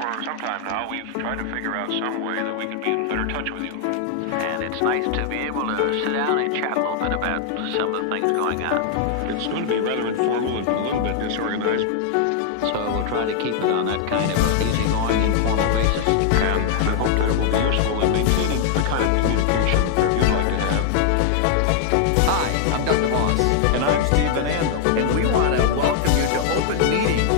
For some time now, we've tried to figure out some way that we could be in better touch with you. And it's nice to be able to sit down and chat a little bit about some of the things going on. It's going to be rather informal and a little bit disorganized. So we'll try to keep it on that kind of easygoing, informal basis. And I hope that it will be useful in maintaining the kind of communication that you'd like to have. Hi, I'm Dr. Moss. And I'm Stephen Andel. And we want to welcome you to Open Meeting.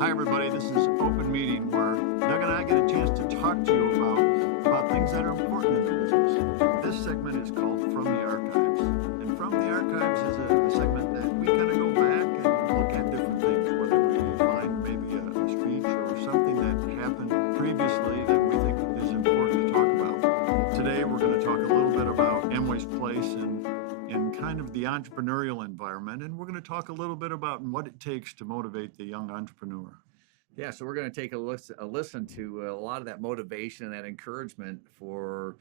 Hi, everybody. This is Open Meeting, where Doug and I get a chance to talk to you about things that are important in the business. This segment is called From the Archives. And From the Archives is a segment that we kind of go back and look at different things, whether we find maybe a speech or something that happened previously that we think is important to talk about. Today, we're going to talk a little bit about Amway's place in kind of the entrepreneurial environment, and we're going to talk a little bit about what it takes to motivate the young entrepreneur. Yeah, so we're going to take a listen to a lot of that motivation and that encouragement for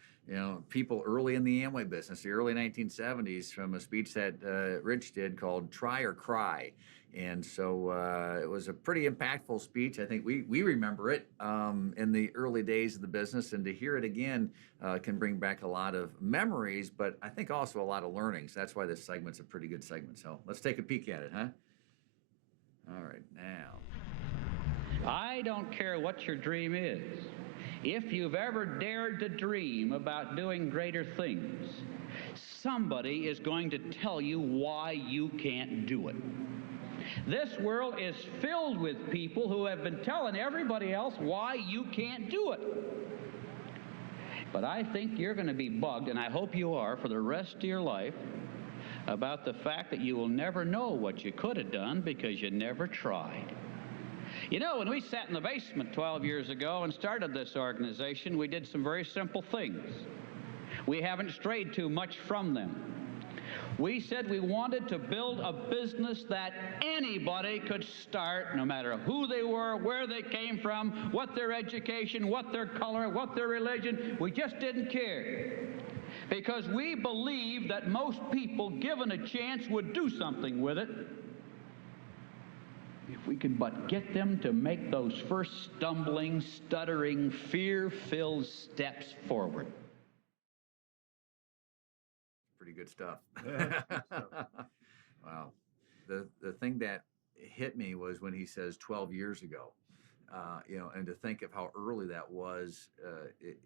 people early in the Amway business, the early 1970s, from a speech that Rich did called "Try or Cry," and so it was a pretty impactful speech. I think we remember it in the early days of the business, and to hear it again can bring back a lot of memories, but I think also a lot of learnings. That's why this segment's a pretty good segment. So let's take a peek at it, huh? All right, now. I don't care what your dream is. If you've ever dared to dream about doing greater things, somebody is going to tell you why you can't do it. This world is filled with people who have been telling everybody else why you can't do it. But I think you're going to be bugged, and I hope you are for the rest of your life, about the fact that you will never know what you could have done because you never tried. You know, when we sat in the basement 12 years ago and started this organization, we did some very simple things. We haven't strayed too much from them. We said we wanted to build a business that anybody could start, no matter who they were, where they came from, what their education, what their color, what their religion. We just didn't care. Because we believed that most people, given a chance, would do something with it. If we could but get them to make those first stumbling, stuttering, fear-filled steps forward. Pretty good stuff. Wow. The thing that hit me was when he says 12 years ago, and to think of how early that was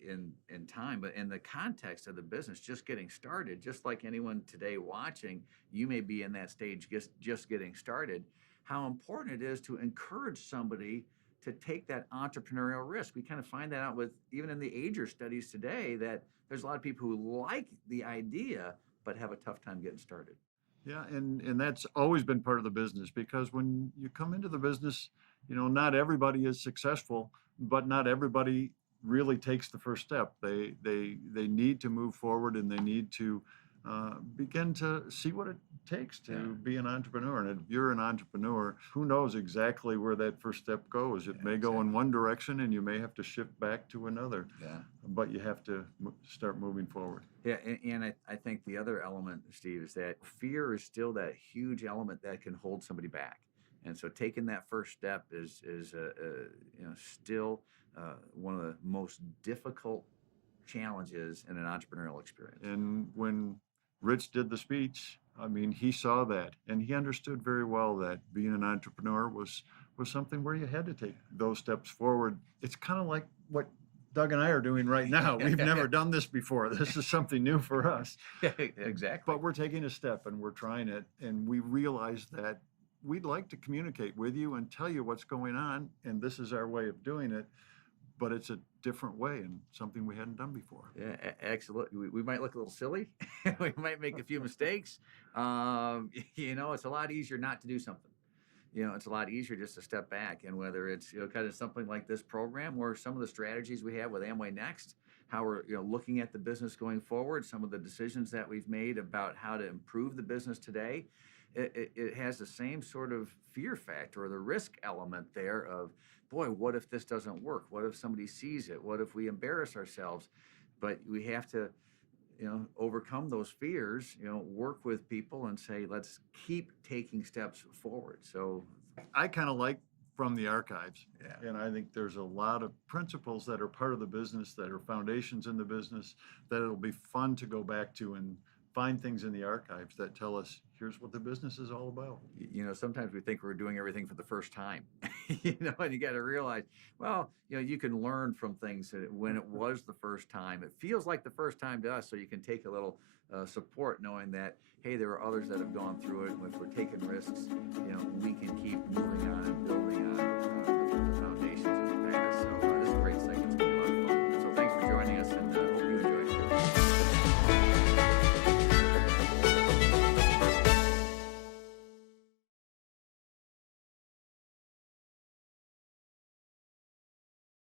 in time, but in the context of the business just getting started, just like anyone today watching, you may be in that stage just getting started. How important it is to encourage somebody to take that entrepreneurial risk. We kind of find that out with even in the ager studies today, that there's a lot of people who like the idea but have a tough time getting started. Yeah, and that's always been part of the business, because when you come into the business, not everybody is successful, but not everybody really takes the first step. They need to move forward, and they need to begin to see what it takes to be an entrepreneur. And if you're an entrepreneur, who knows exactly where that first step goes? It may go in one direction, and you may have to shift back to another. Yeah. But you have to start moving forward. Yeah, and I think the other element, Steve, is that fear is still that huge element that can hold somebody back. And so taking that first step is still one of the most difficult challenges in an entrepreneurial experience. And when Rich did the speech, I mean, he saw that, and he understood very well that being an entrepreneur was something where you had to take those steps forward. It's kind of like what Doug and I are doing right now. We've never done this before. This is something new for us. Exactly. But we're taking a step, and we're trying it, and we realize that we'd like to communicate with you and tell you what's going on, and this is our way of doing it. But it's a different way and something we hadn't done before. Yeah, absolutely. We might look a little silly. We might make a few mistakes. It's a lot easier not to do something. It's a lot easier just to step back. And whether it's kind of something like this program, or some of the strategies we have with Amway Next, how we're looking at the business going forward, some of the decisions that we've made about how to improve the business today, it has the same sort of fear factor, or the risk element there of, boy, what if this doesn't work? What if somebody sees it? What if we embarrass ourselves? But we have to overcome those fears, work with people and say, let's keep taking steps forward. So I kind of like From the Archives. Yeah. And I think there's a lot of principles that are part of the business, that are foundations in the business, that it'll be fun to go back to and find things in the archives that tell us, here's what the business is all about. Sometimes we think we're doing everything for the first time, and you got to realize, well, you can learn from things when it was the first time. It feels like the first time to us, so you can take a little support knowing that, hey, there are others that have gone through it, and if we're taking risks, we can keep moving on and building on the foundations of the past. So this is a great segment.